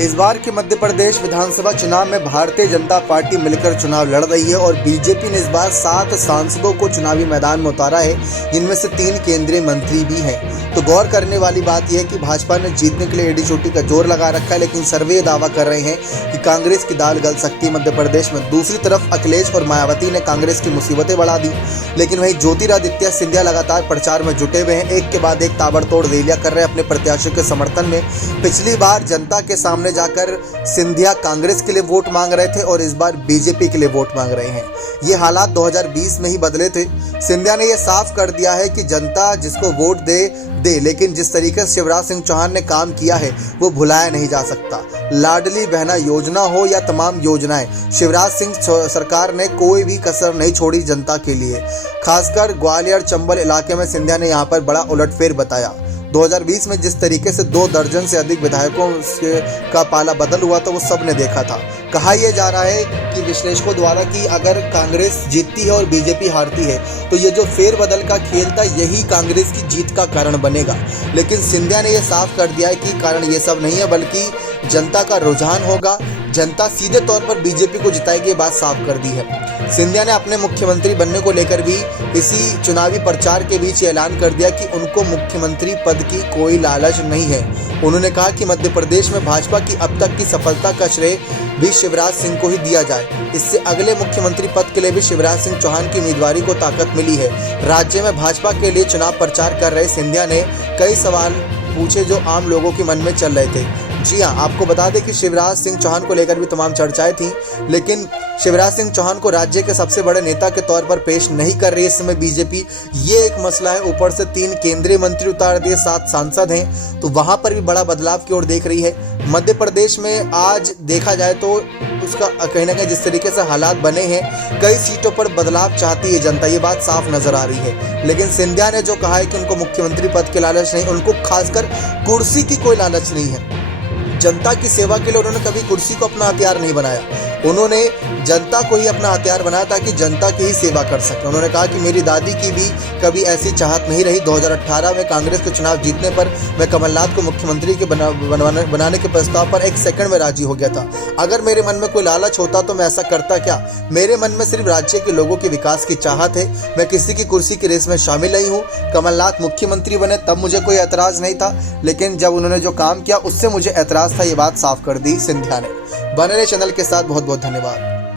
इस बार के मध्य प्रदेश विधानसभा चुनाव में भारतीय जनता पार्टी मिलकर चुनाव लड़ रही है और बीजेपी ने इस बार 7 सांसदों को चुनावी मैदान में उतारा है, जिनमें से 3 केंद्रीय मंत्री भी हैं। तो गौर करने वाली बात यह है कि भाजपा ने जीतने के लिए एडी चोटी का जोर लगा रखा है, लेकिन सर्वे दावा कर रहे हैं कि कांग्रेस की दाल गल सकती है मध्य प्रदेश में। दूसरी तरफ अखिलेश और मायावती ने कांग्रेस की मुसीबतें बढ़ा दी, लेकिन वहीं ज्योतिरादित्य सिंधिया लगातार प्रचार में जुटे हुए हैं। एक के बाद एक ताबड़तोड़ रैलियां कर रहे हैं अपने प्रत्याशियों के समर्थन में। पिछली बार जनता के सामने जाकर सिंधिया कांग्रेस के लिए वोट मांग रहे थे और इस बार बीजेपी के लिए वोट मांग रहे हैं। ये हालात 2020 में ही बदले थे। सिंधिया ने यह साफ कर दिया है कि जनता जिसको वोट दे, लेकिन जिस तरीके से शिवराज सिंह चौहान ने काम किया है वो भुलाया नहीं जा सकता। लाडली बहना योजना हो या तमाम योजनाएं, शिवराज सिंह सरकार ने कोई भी कसर नहीं छोड़ी जनता के लिए। खासकर ग्वालियर चंबल इलाके में सिंधिया ने यहाँ पर बड़ा उलटफेर बताया। 2020 में जिस तरीके से 2 दर्जन से अधिक विधायकों का पाला बदल हुआ था वो सब ने देखा था। कहा यह जा रहा है कि विश्लेषकों द्वारा कि अगर कांग्रेस जीतती है और बीजेपी हारती है तो ये जो फेरबदल का खेल था यही कांग्रेस की जीत का कारण बनेगा। लेकिन सिंधिया ने यह साफ कर दिया है कि कारण ये सब नहीं है, बल्कि जनता का रुझान होगा। जनता सीधे तौर पर बीजेपी को जिताएगी, ये बात साफ कर दी है। सिंधिया ने अपने मुख्यमंत्री बनने को लेकर भी इसी चुनावी प्रचार के बीच ऐलान कर दिया कि उनको मुख्यमंत्री पद की कोई लालच नहीं है। उन्होंने कहा कि मध्य प्रदेश में भाजपा की अब तक की सफलता का श्रेय भी शिवराज सिंह को ही दिया जाए। इससे अगले मुख्यमंत्री पद के लिए भी शिवराज सिंह चौहान की उम्मीदवारी को ताकत मिली है। राज्य में भाजपा के लिए चुनाव प्रचार कर रहे सिंधिया ने कई सवाल पूछे जो आम लोगों के मन में चल रहे थे। जी हाँ, आपको बता दें कि शिवराज सिंह चौहान को लेकर भी तमाम चर्चाएं थी, लेकिन शिवराज सिंह चौहान को राज्य के सबसे बड़े नेता के तौर पर पेश नहीं कर रही इस समय बीजेपी। ये एक मसला है। ऊपर से 3 केंद्रीय मंत्री उतार दिए, 7 सांसद हैं, तो वहां पर भी बड़ा बदलाव की ओर देख रही है। मध्य प्रदेश में आज देखा जाए तो उसका कहीं ना कहीं जिस तरीके से हालात बने हैं, कई सीटों पर बदलाव चाहती है जनता, ये बात साफ नजर आ रही है। लेकिन सिंधिया ने जो कहा है कि उनको मुख्यमंत्री पद के लालच नहीं, उनको खासकर कुर्सी की कोई लालच नहीं है। जनता की सेवा के लिए उन्होंने कभी कुर्सी को अपना हथियार नहीं बनाया। उन्होंने जनता को ही अपना हथियार बनाया ताकि जनता की ही सेवा कर सकें। उन्होंने कहा कि मेरी दादी की भी कभी ऐसी चाहत नहीं रही। 2018 में कांग्रेस के चुनाव जीतने पर मैं कमलनाथ को मुख्यमंत्री के बनाने के प्रस्ताव पर 1 सेकंड में राजी हो गया था। अगर मेरे मन में कोई लालच होता तो मैं ऐसा करता क्या? मेरे मन में सिर्फ राज्य के लोगों के विकास की चाहत है। मैं किसी की कुर्सी की रेस में शामिल नहीं हूँ। कमलनाथ मुख्यमंत्री बने तब मुझे कोई ऐतराज़ नहीं था, लेकिन जब उन्होंने जो काम किया उससे मुझे ऐतराज़ था। ये बात साफ कर दी सिंधिया ने। बने रहे चैनल के साथ। बहुत बहुत धन्यवाद।